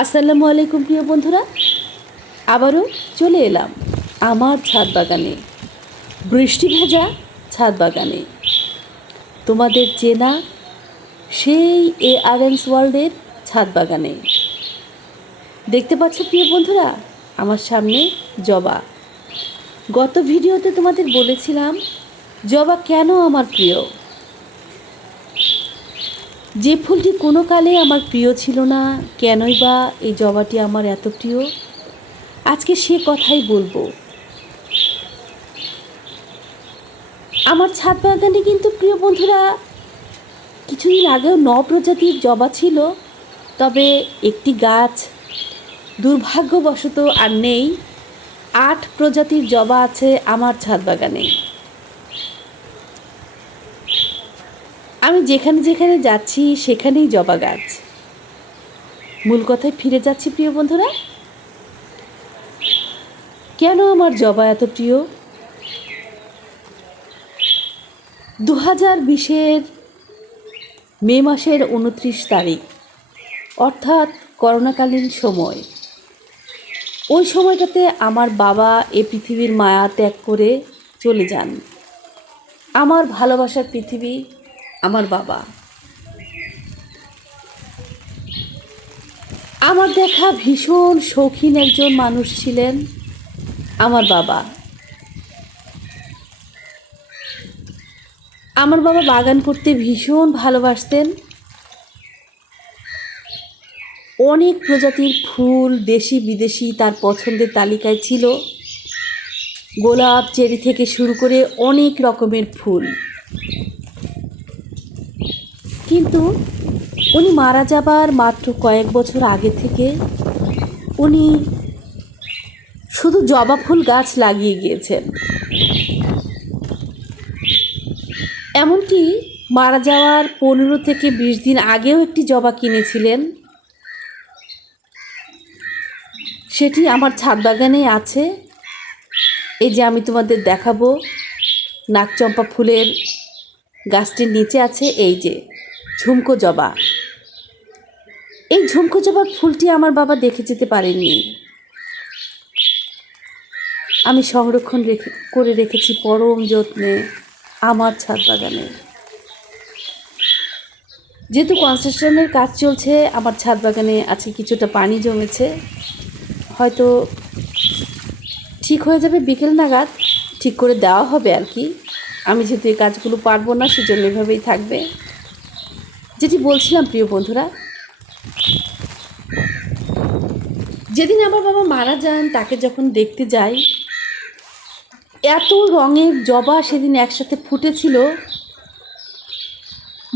আসসালামু আলাইকুম প্রিয় বন্ধুরা। আবারও চলে এলাম আমার ছাদ বাগানে। বৃষ্টি ভেজা ছাদ বাগানে। তোমাদের চেনা সেই এ আর এনস ওয়ার্ল্ডের ছাদ বাগানে। দেখতে পাচ্ছ প্রিয় বন্ধুরা, আমার সামনে জবা। গত ভিডিওতে তোমাদের বলেছিলাম, জবা কেন আমার প্রিয়? যে ফুলটি কোনো কালে আমার প্রিয় ছিল না, কেনই বা এই জবাটি আমার এত প্রিয়? আজকে সে কথাই বলব। আমার ছাদ বাগানে কিন্তু প্রিয় বন্ধুরা, কিছুদিন আগেও ন প্রজাতির জবা ছিল, তবে একটি গাছ দুর্ভাগ্যবশত আর নেই। আট প্রজাতির জবা আছে আমার ছাদ বাগানে। আমি যেখানে যেখানে যাচ্ছি, সেখানেই জবা গাছ। মূল কথায় ফিরে যাচ্ছি, প্রিয় বন্ধুরা। কেন আমার জবা এত প্রিয়? দু হাজার বিশের মে মাসের উনত্রিশ তারিখ, অর্থাৎ করোনাকালীন সময়। ওই সময়টাতে আমার বাবা এ পৃথিবীর মায়া ত্যাগ করে চলে যান। আমার ভালোবাসার পৃথিবী আমার বাবা। আমার দেখা ভীষণ শৌখিন একজন মানুষ ছিলেন আমার বাবা। আমার বাবা বাগান করতে ভীষণ ভালোবাসতেন। অনেক প্রজাতির ফুল দেশি বিদেশি তার পছন্দের তালিকায় ছিল। গোলাপ, চেরি থেকে শুরু করে অনেক রকমের ফুল। কিন্তু উনি মারা যাবার মাত্র কয়েক বছর আগে থেকে উনি শুধু জবা ফুল গাছ লাগিয়ে গিয়েছেন। এমনকি মারা যাওয়ার পনেরো থেকে বিশ দিন আগেও একটি জবা কিনেছিলেন। সেটি আমার ছাদ বাগানে আছে। এই যে আমি তোমাদের দেখাবো নাকচম্পা ফুলের গাছটির নিচে আছে, এই যে। ঝুমকো জবা। এই ঝুমকো জবার ফুলটি আমার বাবা দেখে যেতে পারেননি। আমি সংরক্ষণ রেখে, করে রেখেছি পরম যত্নে আমার ছাদ বাগানে যেহেতু কনস্ট্রাকশনের কাজ চলছে, আমার ছাদ বাগানে আজকে কিছুটা পানি জমেছে। হয়তো ঠিক হয়ে যাবে বিকেল নাগাদ, ঠিক করে দেওয়া হবে আর কি। আমি যেহেতু এই কাজগুলো পারব না, সেজন্য এভাবেই থাকবে। যেটি বলছিলাম, প্রিয় বন্ধুরা, যেদিন আমার বাবা মারা যান, তাকে যখন দেখতে যাই, এত রঙের জবা সেদিন একসাথে ফুটেছিল,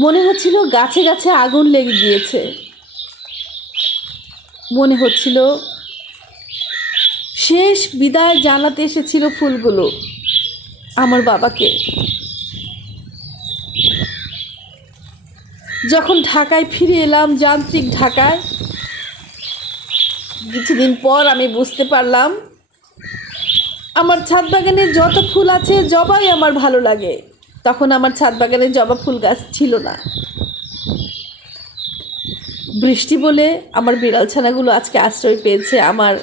মনে হচ্ছিল গাছে গাছে আগুন লেগে গিয়েছে। মনে হচ্ছিল শেষ বিদায় জানাতে এসেছিল ফুলগুলো আমার বাবাকে। যখন ঢাকায় ফিরে এলাম, যান্ত্রিক ঢাকায়, কিছুদিন পর আমি বুঝতে পারলাম, আমার ছাদ বাগানে যত ফুল আছে, জবাই আমার ভালো লাগে। তখন আমার ছাদ বাগানে জবা ফুল গাছ ছিল না। বৃষ্টি বলে আমার বিড়াল ছানাগুলো আজকে আশ্রয় পেয়েছে আমার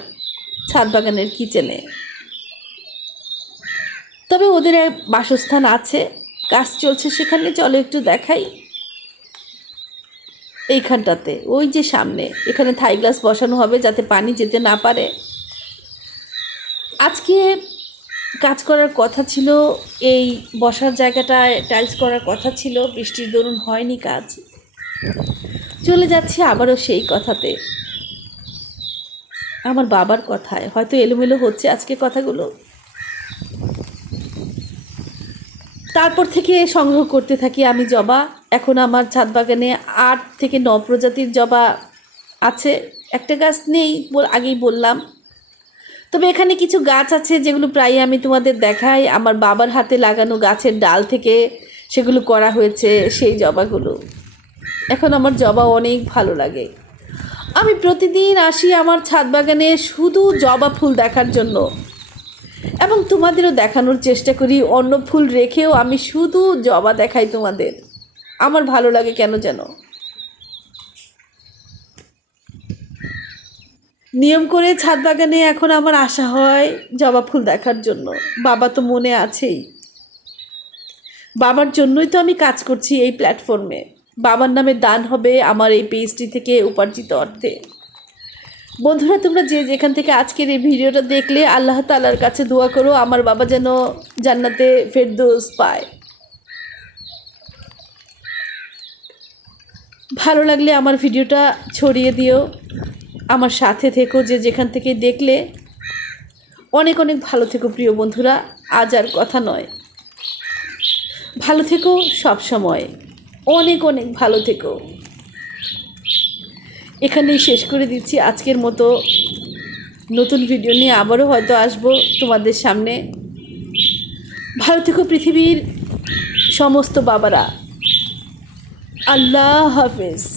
ছাদ বাগানের কিচেনে। তবে ওদের বাসস্থান আছে কাজ চলছে সেখানে, চলো একটু দেখাই। এইখানটাতে, ওই যে সামনে। এখানে থাই গ্লাস বসানো হবে যাতে পানি যেতে না পারে। আজকে কাজ করার কথা ছিল, এই বসার জায়গাটায় টাইলস করার কথা ছিল, বৃষ্টির দরুন হয়নি কাজ। চলে যাচ্ছে আবারও সেই কথাতে। আমার বাবার কথায়, হয়তো এলোমেলো হচ্ছে আজকে কথাগুলো। তারপর থেকে সংগ্রহ করতে থাকি আমি জবা। এখন আমার ছাদ বাগানে আট থেকে ন প্রজাতির জবা আছে। একটা গাছ নেই আগেই বললাম। তবে এখানে কিছু গাছ আছে যেগুলো প্রায় আমি তোমাদের দেখাই। আমার বাবার হাতে লাগানো গাছের ডাল থেকে সেগুলো করা হয়েছে সেই জবাগুলো। এখন আমার জবা অনেক ভালো লাগে। আমি প্রতিদিন আসি আমার ছাদ বাগানে শুধু জবা ফুল দেখার জন্য। এবং তোমাদেরও দেখানোর চেষ্টা করি, অন্য ফুল রেখেও আমি শুধু জবা দেখাই তোমাদের। আমার ভালো লাগে কেন যেন? নিয়ম করে ছাদ বাগানে এখন আমার আশা হয় জবা ফুল দেখার জন্য। বাবা তো মনে আছেই। বাবার জন্যই তো আমি কাজ করছি এই প্ল্যাটফর্মে। বাবার নামে দান হবে আমার এই পেজটি থেকে উপার্জিত অর্থে। বন্ধুরা, তোমরা যে যেখান থেকে আজকের এই ভিডিওটা দেখলে, আল্লাহ তালার কাছে দোয়া করো, আমার বাবা যেন জান্নাতে ফেরদৌস পায়। ভালো লাগলে আমার ভিডিওটা ছড়িয়ে দিও, আমার সাথে থেকো, যে যেখান থেকে দেখলে। অনেক অনেক ভালো থেকো প্রিয় বন্ধুরা, আজ আর কথা নয়। ভালো থেকো সব সময় অনেক অনেক ভালো থেকো। এখানেই শেষ করে দিচ্ছি আজকের মতো নতুন ভিডিও নিয়ে আবারও হয়তো আসব তোমাদের সামনে। ভালো থেকো পৃথিবীর সমস্ত বাবারা। আল্লাহ হাফেজ।